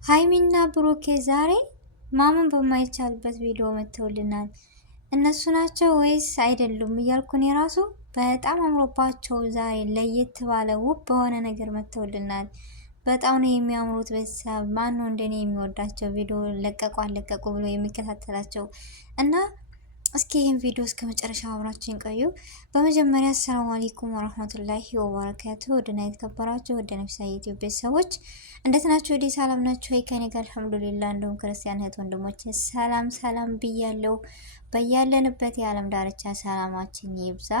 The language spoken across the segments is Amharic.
ሀይሚና ብሩኬ ዛሬ ማመን በማይቻልበት ቪዲዮ መጥተውልናል። እነሱ ናቸው ወይስ አይደሉም እያልኩን የራሱ በጣም አምሮባቸው ዛሬ ለየት ባለ ውብ በሆነ ነገር መጥተውልናል። በጣም ነው የሚያምሩት። ቤተሰብ ማን ነው እንደኔ የሚወዳቸው? ቪዲዮ ለቀቁ አለቀቁ ብሎ የሚከታተላቸው እና እስኪ ይህን ቪዲዮ እስከ መጨረሻ አብራችን ቆዩ። በመጀመሪያ አሰላሙ አለይኩም ወራህመቱላሂ ወበረካቱ። ወደና የተከበራችሁ ወደ ነፍሳ ዩቲዩብ ቤተሰቦች እንዴት ናችሁ? ወደ ሰላም ናችሁ? ከኔ ጋር አልሐምዱሊላህ። እንደውም ክርስቲያን እህት ወንድሞቼ ሰላም ሰላም ብያለሁ። በያለንበት የዓለም ዳርቻ ሰላማችን ይብዛ።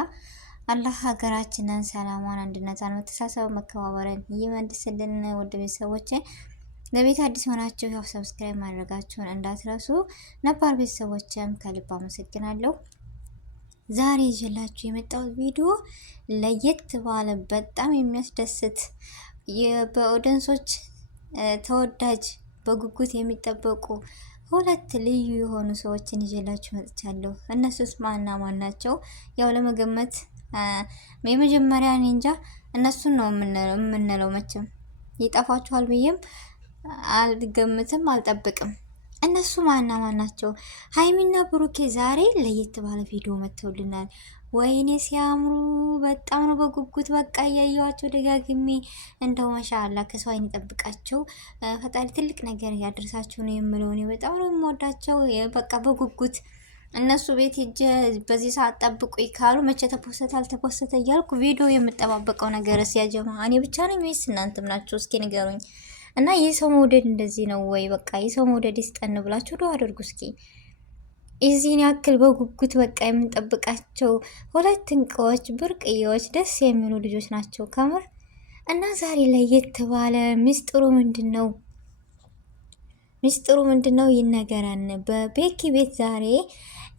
አላህ ሀገራችንን ሰላሟን፣ አንድነቷን፣ መተሳሰብ፣ መከባበርን ይመልስልን። ወደ ቤተሰቦቼ ለቤት አዲስ ሆናችሁ ያው ሰብስክራይብ ማድረጋችሁን እንዳትረሱ። ነባር ቤተሰቦችም ከልብ አመሰግናለሁ። ዛሬ ይዤላችሁ የመጣሁት ቪዲዮ ለየት ባለ በጣም የሚያስደስት በኦዲየንሶች ተወዳጅ በጉጉት የሚጠበቁ ሁለት ልዩ የሆኑ ሰዎችን ይዤላችሁ መጥቻለሁ። እነሱስ ማና ማን ናቸው? ያው ለመገመት የመጀመሪያ እኔ እንጃ እነሱን ነው የምንለው። መቼም ይጠፋችኋል ብዬም አልገምትም አልጠብቅም። እነሱ ማና ማን ናቸው? ሀይሚና ብሩኬ ዛሬ ለየት ባለ ቪዲዮ መጥተውልናል። ወይኔ ሲያምሩ! በጣም ነው በጉጉት በቃ እያየዋቸው ደጋግሜ። እንደው ማሻአላ ከሰው አይን ይጠብቃቸው ፈጣሪ ትልቅ ነገር ያደርሳቸው ነው የምለው። እኔ በጣም ነው የምወዳቸው። በቃ በጉጉት እነሱ ቤት ሂጅ በዚህ ሰዓት ጠብቁ ካሉ መቼ ተፖሰተ አልተፖሰተ እያልኩ ቪዲዮ የምጠባበቀው ነገር ሲያጀማ እኔ ብቻ ነኝ ወይስ እናንተም ናችሁ? እስኪ ንገሩኝ። እና የሰው መውደድ እንደዚህ ነው ወይ? በቃ የሰው መውደድ ይስጠን ብላችሁ ዱአ አድርጉ እስኪ። እዚህን ያክል በጉጉት በቃ የምንጠብቃቸው ሁለት እንቁዎች ብርቅዬዎች ደስ የሚሉ ልጆች ናቸው ከምር። እና ዛሬ ለየት ባለ ሚስጥሩ ምንድነው? ሚስጥሩ ምንድነው? ይነገረን። በቤኪ ቤት ዛሬ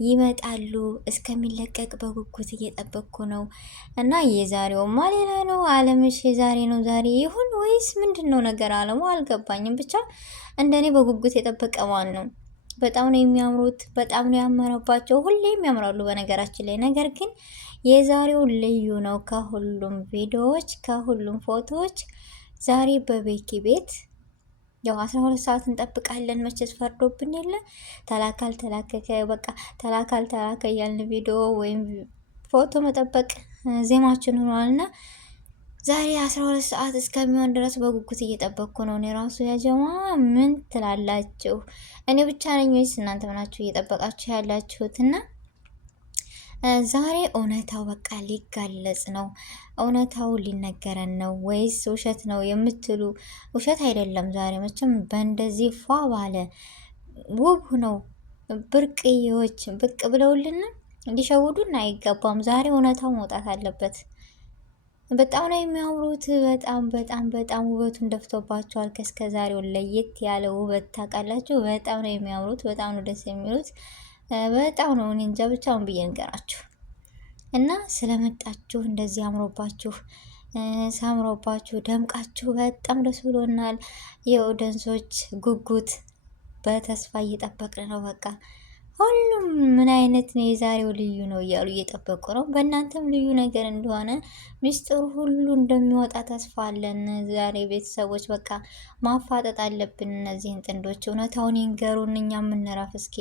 ይመጣሉ። እስከሚለቀቅ በጉጉት እየጠበቅኩ ነው። እና የዛሬውማ ሌላ ነው። አለምሽ የዛሬ ነው ዛሬ ይሁን ወይስ ምንድነው ነገር? አለሙ አልገባኝም። ብቻ እንደኔ በጉጉት የጠበቀ ማን ነው? በጣም ነው የሚያምሩት። በጣም ነው ያመረባቸው። ሁሌም ያምራሉ በነገራችን ላይ። ነገር ግን የዛሬው ልዩ ነው። ከሁሉም ቪዲዮዎች፣ ከሁሉም ፎቶዎች ዛሬ በቤኪ ቤት ያው 12 ሰዓት እንጠብቃለን። መቼስ ፈርዶብን የለ ተላካል ተላከከ በቃ ተላካል ተላከ ያልን ቪዲዮ ወይም ፎቶ መጠበቅ ዜማችን ሆኗልና ዛሬ 12 ሰዓት እስከሚሆን ድረስ በጉጉት እየጠበቅኩ ነው። እኔ ራሱ ያጀማ ምን ትላላችሁ? እኔ ብቻ ነኝ ወይስ እናንተ ናችሁ እየጠበቃችሁ ያላችሁትና ዛሬ እውነታው በቃ ሊጋለጽ ነው። እውነታው ሊነገረን ነው ወይስ ውሸት ነው የምትሉ፣ ውሸት አይደለም። ዛሬ መቼም በእንደዚህ ፏ ባለ ውብ ነው ብርቅዬዎች ብቅ ብለውልን እንዲሸውዱን አይገባም። ዛሬ እውነታው መውጣት አለበት። በጣም ነው የሚያምሩት። በጣም በጣም በጣም ውበቱን ደፍቶባቸዋል። ከእስከ ዛሬው ለየት ያለ ውበት ታውቃላችሁ። በጣም ነው የሚያምሩት። በጣም ነው ደስ የሚሉት። በጣም ነው እኔ እንጃ ብቻውን ብዬ እንገራችሁ። እና ስለመጣችሁ እንደዚህ አምሮባችሁ ሳምሮባችሁ ደምቃችሁ በጣም ደስ ብሎናል። የኦዲየንሶች ጉጉት በተስፋ እየጠበቅን ነው። በቃ ሁሉም ምን አይነት ነው የዛሬው ልዩ ነው እያሉ እየጠበቁ ነው። በእናንተም ልዩ ነገር እንደሆነ ሚስጥሩ ሁሉ እንደሚወጣ ተስፋ አለን። ዛሬ ቤተሰቦች በቃ ማፋጠጥ አለብን። እነዚህን ጥንዶች እውነታውን ይንገሩን፣ እኛ የምንረፍ እስኪ።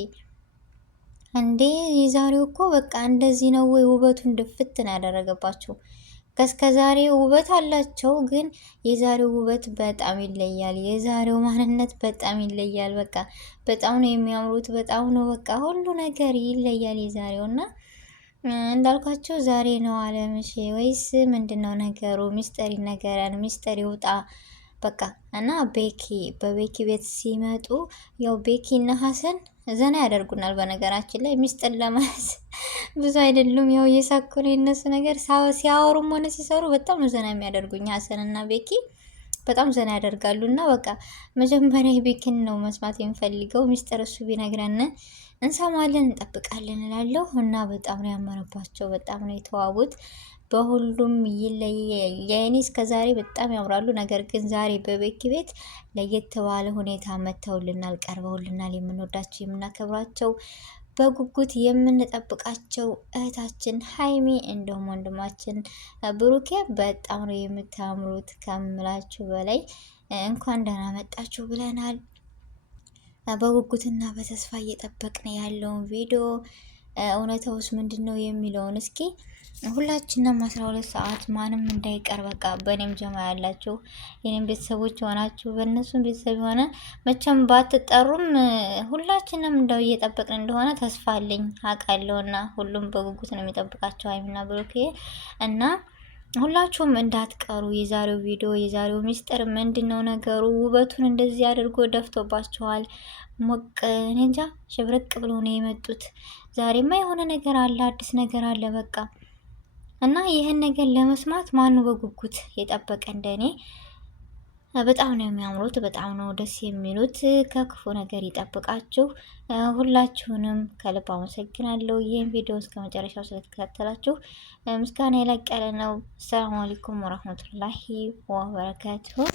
እንዴ የዛሬው እኮ በቃ እንደዚህ ነው ወይ? ውበቱን ድፍት ነው ያደረገባቸው። ከእስከ ዛሬ ውበት አላቸው፣ ግን የዛሬው ውበት በጣም ይለያል። የዛሬው ማንነት በጣም ይለያል። በቃ በጣም ነው የሚያምሩት። በጣም ነው በቃ ሁሉ ነገር ይለያል የዛሬው። እና እንዳልኳቸው ዛሬ ነው አለምሽ ወይስ ምንድነው ነገሩ? ሚስጥሪ ነገረን፣ ሚስጥሪ ውጣ በቃ። እና በቤኪ ቤት ሲመጡ ያው ቤኪ እና ሀሰን ዘና ያደርጉናል። በነገራችን ላይ ሚስጥር ለማለት ብዙ አይደሉም። ያው እየሳኩ ነው የነሱ ነገር ሲያወሩም ሆነ ሲሰሩ በጣም ዘና የሚያደርጉኝ ሀሰን እና ቤኪ በጣም ዘና ያደርጋሉ። እና በቃ መጀመሪያ ቤኪን ነው መስማት የሚፈልገው። ሚስጥር እሱ ቢነግረን እንሰማለን፣ እንጠብቃለን እላለሁ። እና በጣም ነው ያመረባቸው። በጣም ነው የተዋቡት። በሁሉም ይለያል። የኔ እስከዛሬ በጣም ያምራሉ። ነገር ግን ዛሬ በቤኪ ቤት ለየት ባለ ሁኔታ መተውልናል፣ ቀርበውልናል። የምንወዳቸው የምናከብራቸው በጉጉት የምንጠብቃቸው እህታችን ሀይሚ እንዲሁም ወንድማችን ብሩኬ በጣም ነው የምታምሩት ከምላችሁ በላይ። እንኳን ደህና መጣችሁ ብለናል። በጉጉትና በተስፋ እየጠበቅን ያለውን ቪዲዮ እውነታውስ ምንድን ነው የሚለውን እስኪ ሁላችንም 12 ሰዓት ማንም እንዳይቀር በቃ በእኔም ጀማ ያላችሁ የኔም ቤተሰቦች ሆናችሁ በእነሱም ቤተሰብ የሆነ መቼም ባትጠሩም ሁላችንም እንደው እየጠበቅን እንደሆነ ተስፋ አለኝ አውቃለሁና ሁሉም በጉጉት ነው የሚጠብቃቸው ሀይሚና ብሩኬ እና ሁላችሁም እንዳትቀሩ። የዛሬው ቪዲዮ የዛሬው ሚስጥር ምንድን ነው ነገሩ? ውበቱን እንደዚህ አድርጎ ደፍቶባቸዋል። ሞቅ እኔ እንጃ ሽብርቅ ብሎ ነው የመጡት። ዛሬማ የሆነ ነገር አለ፣ አዲስ ነገር አለ በቃ እና ይህን ነገር ለመስማት ማኑ በጉጉት የጠበቀ እንደኔ። በጣም ነው የሚያምሩት፣ በጣም ነው ደስ የሚሉት። ከክፉ ነገር ይጠብቃችሁ። ሁላችሁንም ከልብ አመሰግናለሁ። ይህን ቪዲዮ እስከ መጨረሻው ስለተከታተላችሁ ምስጋና የላቅ ያለ ነው። አሰላሙ አለይኩም ወረህመቱላሂ ወበረካቱሁ።